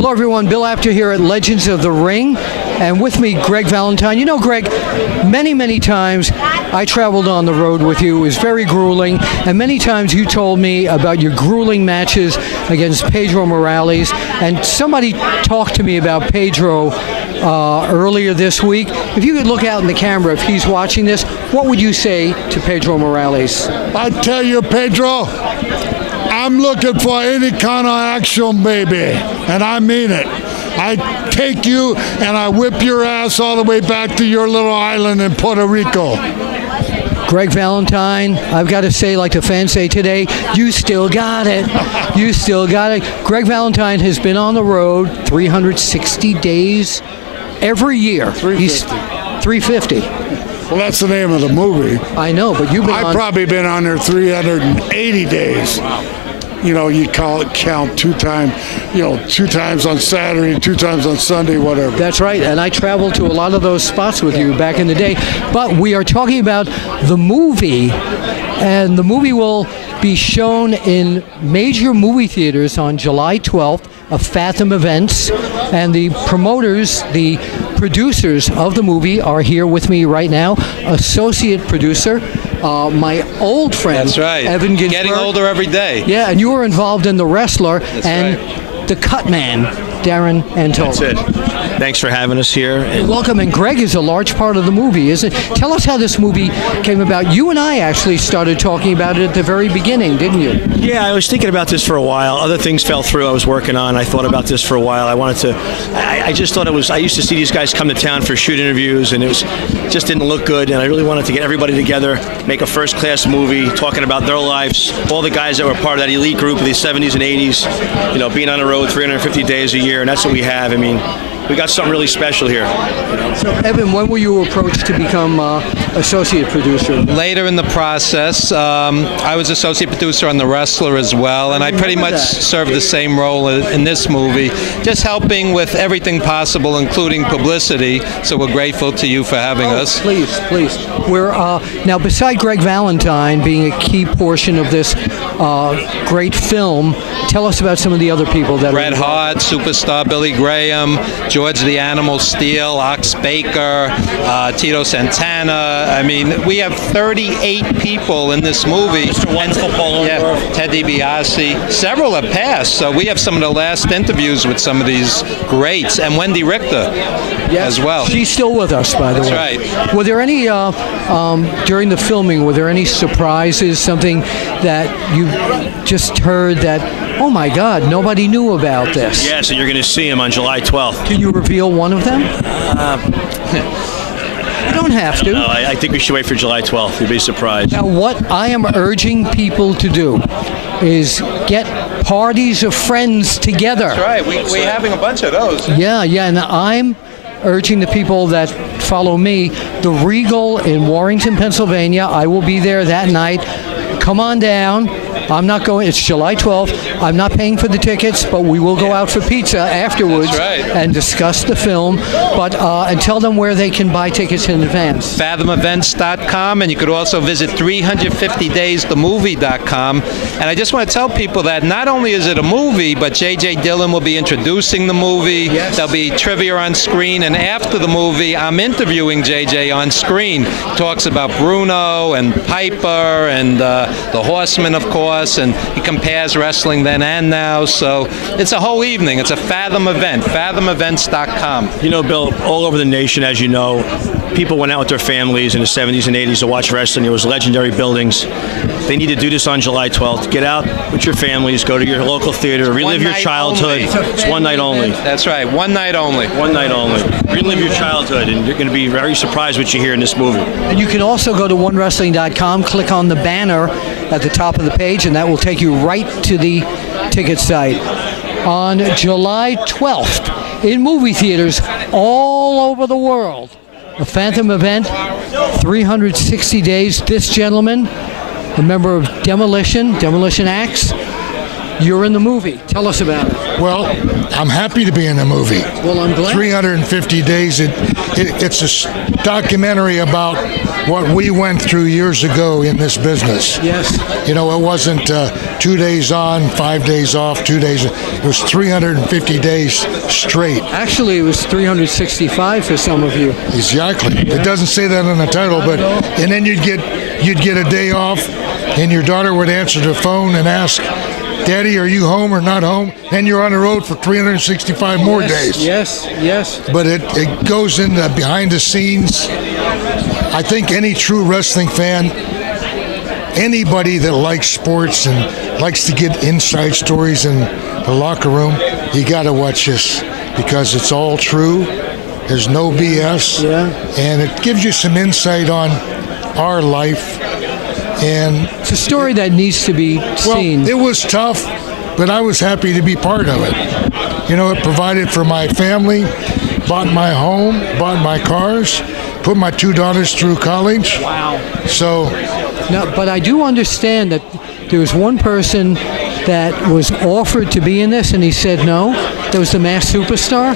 Hello everyone, Bill Apter here at Legends of the Ring, and with me Greg Valentine. You know, Greg, many times I traveled on the road with you. It was very grueling, and many times you told me about your grueling matches against Pedro Morales, and somebody talked to me about Pedro earlier this week. If you could look out in the camera, if he's watching this, what would you say to Pedro Morales? I tell you, Pedro, I'm looking for any kind of action, baby, and I mean it. I take you and I whip your ass all the way back to your little island in Puerto Rico. Greg Valentine, I've got to say, like the fans say today, you still got it. You still got it. Greg Valentine has been on the road 360 days every year. 350. Well, that's the name of the movie. I know, but you've been I've probably been on there 380 days. Wow. You know, you count two times on Saturday, 2 times on Sunday, whatever. That's right, and I traveled to a lot of those spots with you back in the day. But we are talking about the movie, and the movie will be shown in major movie theaters on July 12th of Fathom Events, and the promoters, the producers of the movie are here with me right now. Associate producer, my old friend, that's right, Evan Ginsberg. Getting older every day. Yeah, and you were involved in The Wrestler, that's and right. The Cut Man, Darren Antone. That's it. Thanks for having us here. Welcome, and Greg is a large part of the movie, isn't it? Tell us how this movie came about. You and I actually started talking about it at the very beginning, didn't you? Yeah, I was thinking about this for a while. Other things fell through I was working on. I thought about this for a while. I just thought it was, I used to see these guys come to town for shoot interviews, and just didn't look good, and I really wanted to get everybody together, make a first-class movie, talking about their lives, all the guys that were part of that elite group of the 70s and 80s, you know, being on the road 350 days a year, and that's what we have. I mean, we got something really special here. You know? So, Evan, when were you approached to become associate producer? Later in the process, I was associate producer on The Wrestler as well, and I pretty much served the same role in this movie, just helping with everything possible, including publicity. So we're grateful to you for having us. Please. We're now, beside Greg Valentine being a key portion of this great film, tell us about some of the other people that Bret Hart, superstar Billy Graham, George the Animal Steele, Ox Baker, Tito Santana. I mean, we have 38 people in this movie. Mr. Wonderful, Paul Orndorff. Ted DiBiase. Several have passed, so we have some of the last interviews with some of these greats, and Wendy Richter as well. She's still with us, by the way. That's right. Were there any, during the filming, were there any surprises, something that you just heard that, oh my God, nobody knew about this? Yeah, so you're going to see him on July 12th. Can you reveal one of them? You don't have to. No, I think we should wait for July 12th. You'll be surprised. Now, what I am urging people to do is get parties of friends together. That's right. We're having a bunch of those. Yeah, and I'm urging the people that follow me, the Regal in Warrington, Pennsylvania. I will be there that night. Come on down. I'm not going. It's July 12th. I'm not paying for the tickets, but we will go out for pizza afterwards and discuss the film. But and tell them where they can buy tickets in advance. FathomEvents.com, and you could also visit 350daysthemovie.com. And I just want to tell people that not only is it a movie, but J.J. Dillon will be introducing the movie. Yes. There'll be trivia on screen, and after the movie, I'm interviewing J.J. on screen. Talks about Bruno and Piper and the Horsemen, of course. And he compares wrestling then and now, so it's a whole evening. It's a Fathom event, FathomEvents.com. You know, Bill, all over the nation, as you know, people went out with their families in the 70s and 80s to watch wrestling. It was legendary buildings. They need to do this on July 12th. Get out with your families, go to your local theater, relive your childhood. It's one night only. That's right, one night only. One night only. Relive your childhood, and you're going to be very surprised what you hear in this movie. And you can also go to OneWrestling.com, click on the banner at the top of the page, and that will take you right to the ticket site. On July 12th, in movie theaters all over the world, a Fathom event, 360 days. This gentleman, a member of Demolition Axe, you're in the movie. Tell us about it. Well, I'm happy to be in the movie. Well, I'm glad. 350 days. It's a documentary about what we went through years ago in this business. Yes. You know, it wasn't 2 days on, 5 days off, 2 days. It was 350 days straight. Actually, it was 365 for some of you. Exactly. It doesn't say that in the title, but and then you'd get a day off, and your daughter would answer the phone and ask, "Daddy, are you home or not home?" Then you're on the road for 365 more days. Yes. But it goes into behind the scenes. I think any true wrestling fan, anybody that likes sports and likes to get inside stories in the locker room, you got to watch this because it's all true. There's no BS. Yeah. And it gives you some insight on our life. And It's a story that needs to be seen. well, it was tough, but I was happy to be part of it. You know, it provided for my family, bought my home, bought my cars, put my 2 daughters through college. Wow. So, No, but I do understand that there was one person that was offered to be in this, and he said no. That was the Masked Superstar.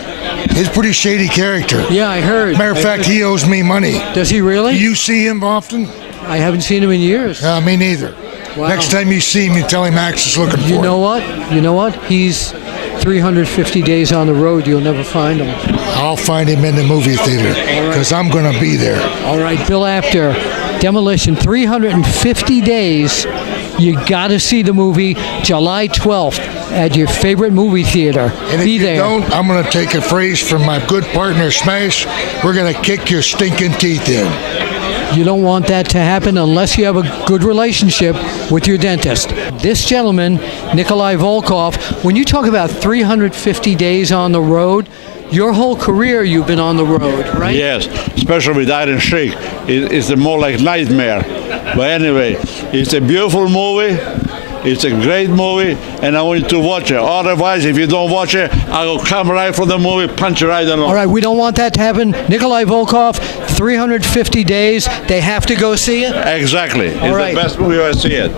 he's a pretty shady character. Yeah, I heard. Matter of fact, he owes me money. Does he really? Do you see him often? I haven't seen him in years. Me neither. Wow. Next time you see him, you tell him Max is looking for You him. know what? You know what? He's 350 days on the road. You'll never find him. I'll find him in the movie theater because I'm going to be there. All right, Bill Apter, Demolition, 350 days. You got to see the movie July 12th at your favorite movie theater. And if Be you there. don't, I'm going to take a phrase from my good partner Smash. We're going to kick your stinking teeth in. You don't want that to happen unless you have a good relationship with your dentist. This gentleman, Nikolai Volkov, when you talk about 350 days on the road, your whole career you've been on the road, right? Yes, especially with Iron Sheik. It's more like nightmare. But anyway, it's a beautiful movie. It's a great movie, and I want you to watch it. Otherwise, if you don't watch it, I will come right from the movie, punch you right on. All right, we don't want that to happen. Nikolai Volkov, 350 days. They have to go see it. Exactly. It's right. the best movie I've seen.